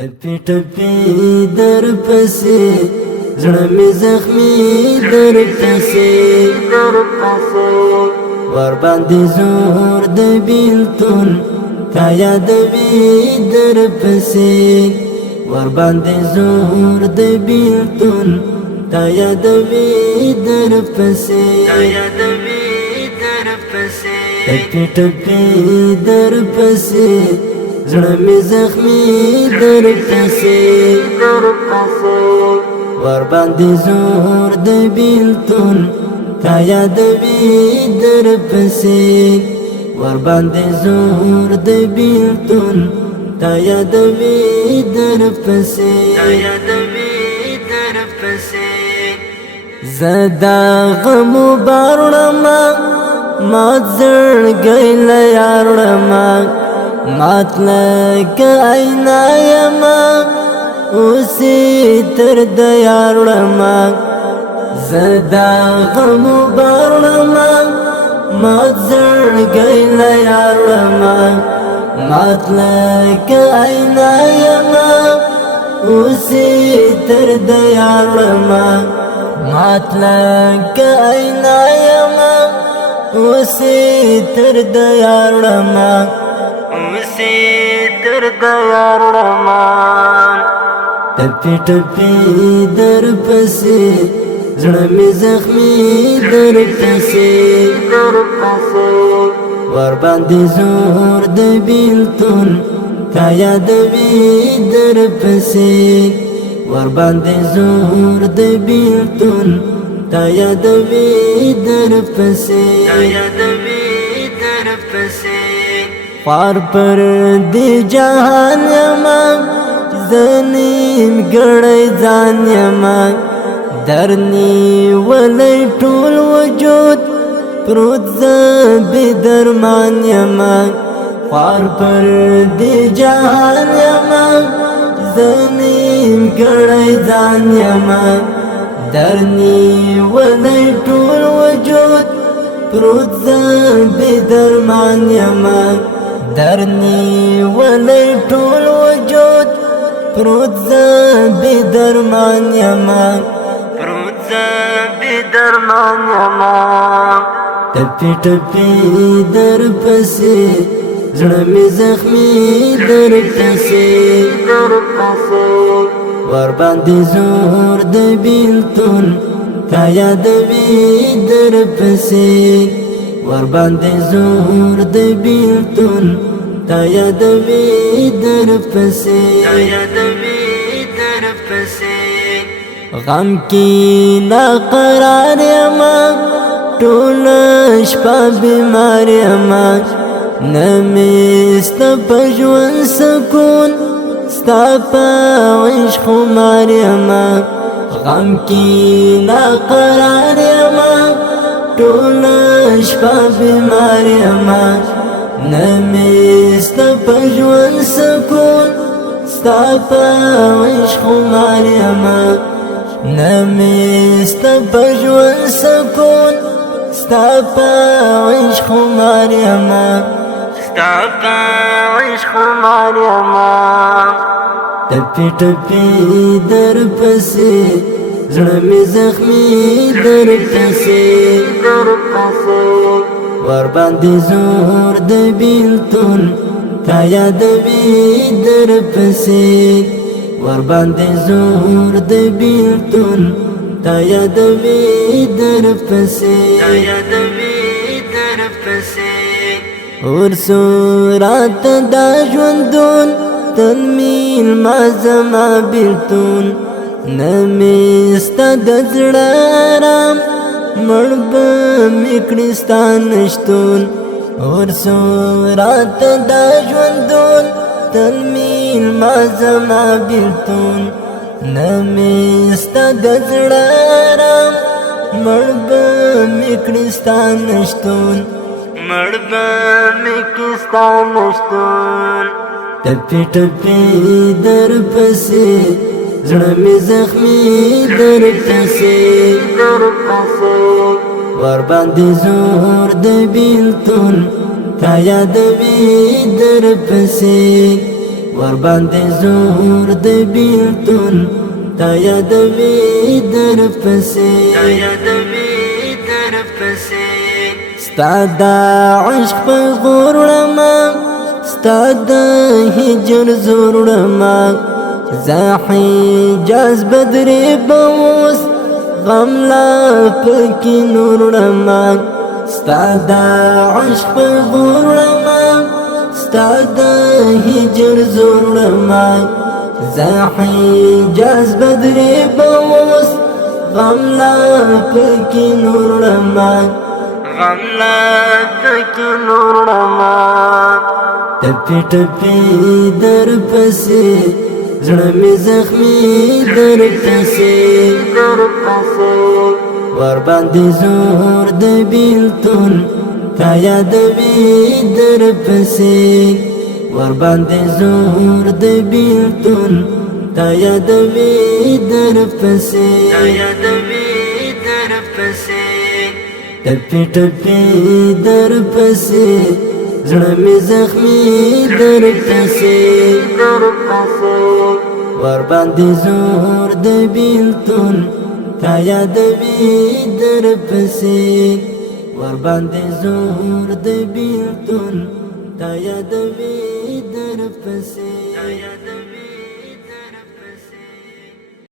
ټپی ټپی در پسې زړه مې زخمي در پسې ور باندې زور د بیلتون تا یادوي در پسې ور باندې زور د بیلتون تا یادوي در پسې ټپی ټپی در پسې زړه مې زخمي در پسې ور باندې زور د بیلتون تا یادوي در پسې ور باندې زور د بیلتون تا یادوي در پسې زدا غم بارړما ما زړګی لیارړما مات لکه اینا یما اوسی تر دیارړما زدا غم بارړما مات زړګی لیارړما مات لکه اینا یما اوسی تر دیارړما مات لکه اینا یما اوسی تر دیارړما ټپی ټپی در پسې زړه مې زخمي در پسې ور باندې زور د بیلتون تا یادوي در پسې ور باندې زور د بیلتون تا یادوي در پسې پار پر دی جهان یما زنیم گڑی ځان یما درنی ولی ټول وجود پروت زبی درمان یما پار پر دی جهان یما زنیم گڑی ځان یما درنی ولی ټول وجود پروت زبی درمان یما درنی ولی ټول وجود پروت زبی درمان یما ټپی ټپی در پسې زړه مې زخمي در پسې ور باندې زور د بیلتون تا یادوي در پسې ور باندې زور د بیلتون تا یادوي در پسې غم کی نا قرار یما ټول شپه بیمار یما نمې ستا په ژوند سکون ستا په عشق خمار یما غم کی نا قرار یما ټول شپه بیمار یما نمې ستا په ژوند سکون ستا په عشق خمار یما نمې ستا په ژوند سکون ستا په عشق خمار یما ټپی ټپی در پسې زړه مې زخمي در پسې ور باندې زور د بیلتون تا یادوي در پسې ور باندې زور د بیلتون تا یادوي در پسې اور سورات دا ژوندون تنمیل ما زما بیلتون نمې ستا د زړه آرام مړ به مې کړي ستا نشتون اور سورات دا ژوندون تنمیل ما زما بیلتون نمې ستا د زړه آرام مړ به مې کړي ستا نشتون ټپی ټپی در پسې زړه مې زخمي در پسې ور باندې زور د بیلتون تا یادوي در پسې ور باندې زور د بیلتون تا یادوي در پسې ستا د عشق په غرورما ستا د هجر زورما زه حجاز بدرې بوس غم لا پکې نورما ستا د عشق په غرورما ستا د هجر زورما زه حجاز بدرې بوس غم لا پکې نورما ټپي ټپي در پسې زړه مې زخمي در پسې ور باندې زور د بیلتون تا یادوي در پسې ور باندې زور د بیلتون تا یادوي در پسې ټپي ټپي در پسې زړه مې زخمي در پسې ور باندې زور د بیلتون تا یادوي در پسې ور باندې زور د بیلتون تا یادوي در پسې